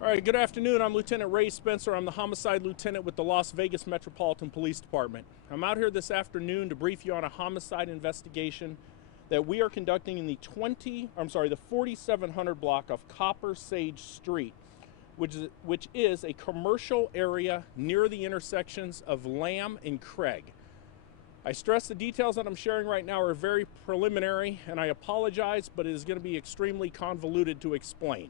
All right, good afternoon. I'm Lieutenant Ray Spencer. I'm the homicide lieutenant with the Las Vegas Metropolitan Police Department. I'm out here this afternoon to brief you on a homicide investigation that we are conducting in the 4700 block of Copper Sage Street, which is a commercial area near the intersections of Lamb and Craig. I stress the details that I'm sharing right now are very preliminary, and I apologize, but it is going to be extremely convoluted to explain.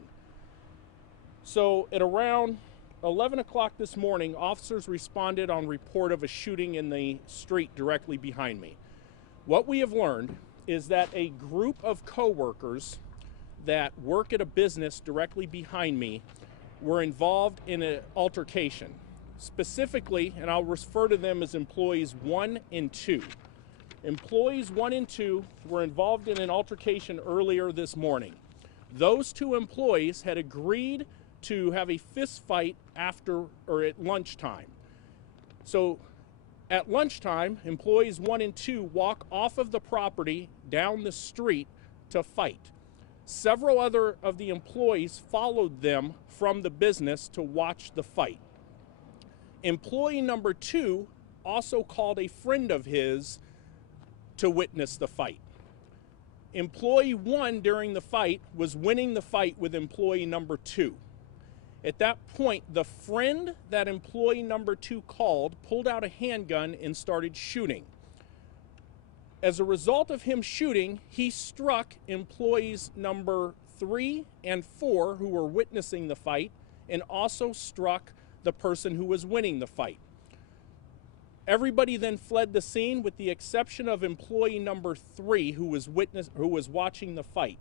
So at around 11 o'clock this morning, officers responded on report of a shooting in the street directly behind me. What we have learned is that a group of coworkers that work at a business directly behind me were involved in an altercation. Specifically, and I'll refer to them as employees 1 and 2. Employees 1 and 2 were involved in an altercation earlier this morning. Those two employees had agreed to have a fist fight after or at lunchtime. So at lunchtime, employees 1 and 2 walk off of the property down the street to fight. Several other of the employees followed them from the business to watch the fight. Employee number 2 also called a friend of his to witness the fight. Employee 1 during the fight was winning the fight with employee number 2. At that point, the friend that employee number 2 called pulled out a handgun and started shooting. As a result of him shooting, he struck employees number 3 and 4 who were witnessing the fight, and also struck the person who was winning the fight. Everybody then fled the scene with the exception of employee number 3 who was watching the fight.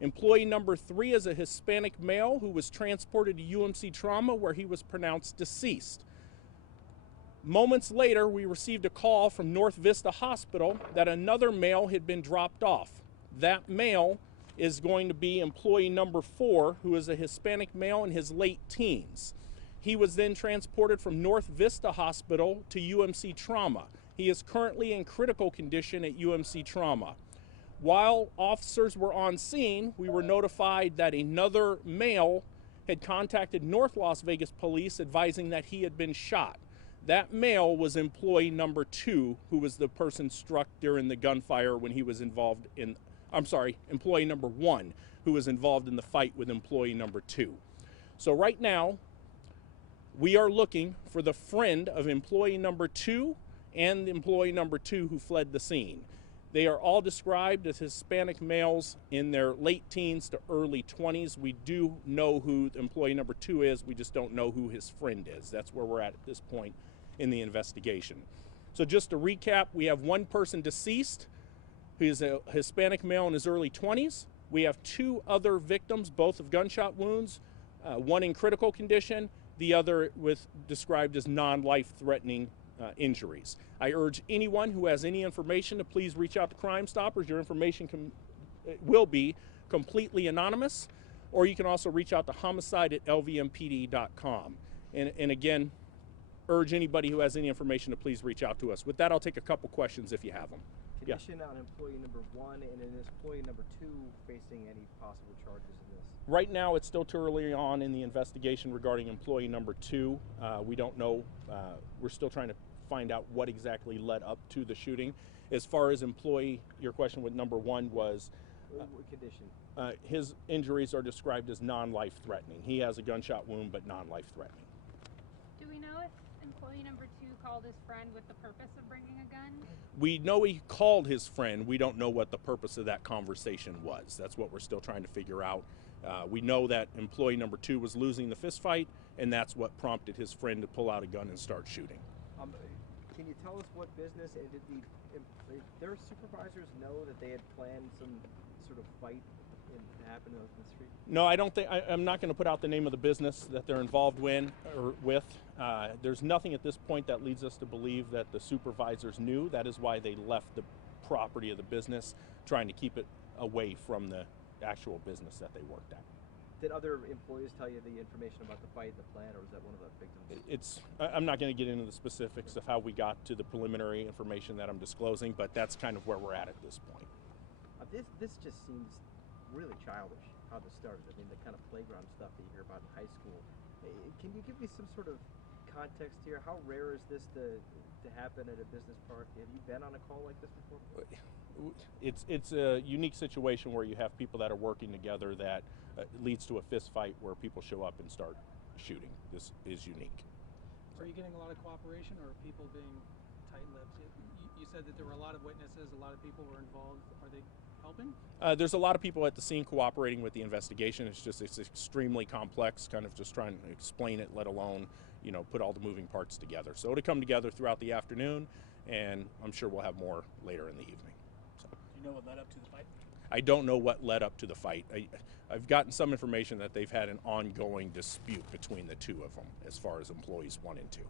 Employee number 3 is a Hispanic male who was transported to UMC Trauma, where he was pronounced deceased. Moments later, we received a call from North Vista Hospital that another male had been dropped off. That male is going to be employee number 4, who is a Hispanic male in his late teens. He was then transported from North Vista Hospital to UMC Trauma. He is currently in critical condition at UMC Trauma. While officers were on scene, we were notified that another male had contacted North Las Vegas Police advising that he had been shot. That male was employee number 2, who was the person struck during the gunfire when he was involved in, employee number 1, who was involved in the fight with employee number 2. So right now, we are looking for the friend of employee number 2 and employee number 2 who fled the scene. They are all described as Hispanic males in their late teens to early 20s. We do know who employee number 2 is, we just don't know who his friend is. That's where we're at this point in the investigation. So just to recap, we have one person deceased, who is a Hispanic male in his early 20s. We have 2 other victims, both of gunshot wounds, one in critical condition, the other described as non-life-threatening injuries. I urge anyone who has any information to please reach out to Crime Stoppers. Your information will be completely anonymous, or you can also reach out to homicide@lvmpd.com. And again, urge anybody who has any information to please reach out to us. With that, I'll take a couple questions if you have them. Condition on employee number 1 and then employee number 2 facing any possible charges in this? Right now, it's still too early on in the investigation regarding employee number 2. We don't know. We're still trying to find out what exactly led up to the shooting. As far as your question with number 1 was... what condition? His injuries are described as non-life-threatening. He has a gunshot wound, but non-life-threatening. Do we know if employee number 2 called his friend with the purpose of bringing a gun? We know he called his friend. We don't know what the purpose of that conversation was. That's what we're still trying to figure out. We know that employee number 2 was losing the fist fight, and that's what prompted his friend to pull out a gun and start shooting. Can you tell us what business, and did their supervisors know that they had planned some sort of fight to happen on the street? No, I don't think. I'm not going to put out the name of the business that they're involved with. There's nothing at this point that leads us to believe that the supervisors knew. That is why they left the property of the business, trying to keep it away from the actual business that they worked at. Did other employees tell you the information about the fight, the plan, or was that one of the victims? I'm not going to get into the specifics of how we got to the preliminary information that I'm disclosing, but that's kind of where we're at this point. This just seems really childish. how this started. I mean, the kind of playground stuff that you hear about in high school. Can you give me some sort of context here? How rare is this to happen at a business park? Have you been on a call like this before? It's a unique situation where you have people that are working together that leads to a fist fight where people show up and start shooting. This is unique. Are you getting a lot of cooperation, or are people being tight-lipped? You said that there were a lot of witnesses, a lot of people were involved. Are they helping? There's a lot of people at the scene cooperating with the investigation. It's extremely complex, kind of just trying to explain it, let alone, put all the moving parts together. So it'll come together throughout the afternoon, and I'm sure we'll have more later in the evening. So. Do you know what led up to the fight? I don't know what led up to the fight. I've gotten some information that they've had an ongoing dispute between the two of them as far as employees 1 and 2.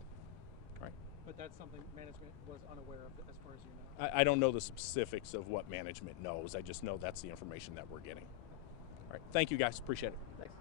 Right. But that's something management was unaware of as far as you know? I don't know the specifics of what management knows. I just know that's the information that we're getting. All right. Thank you, guys. Appreciate it. Thanks.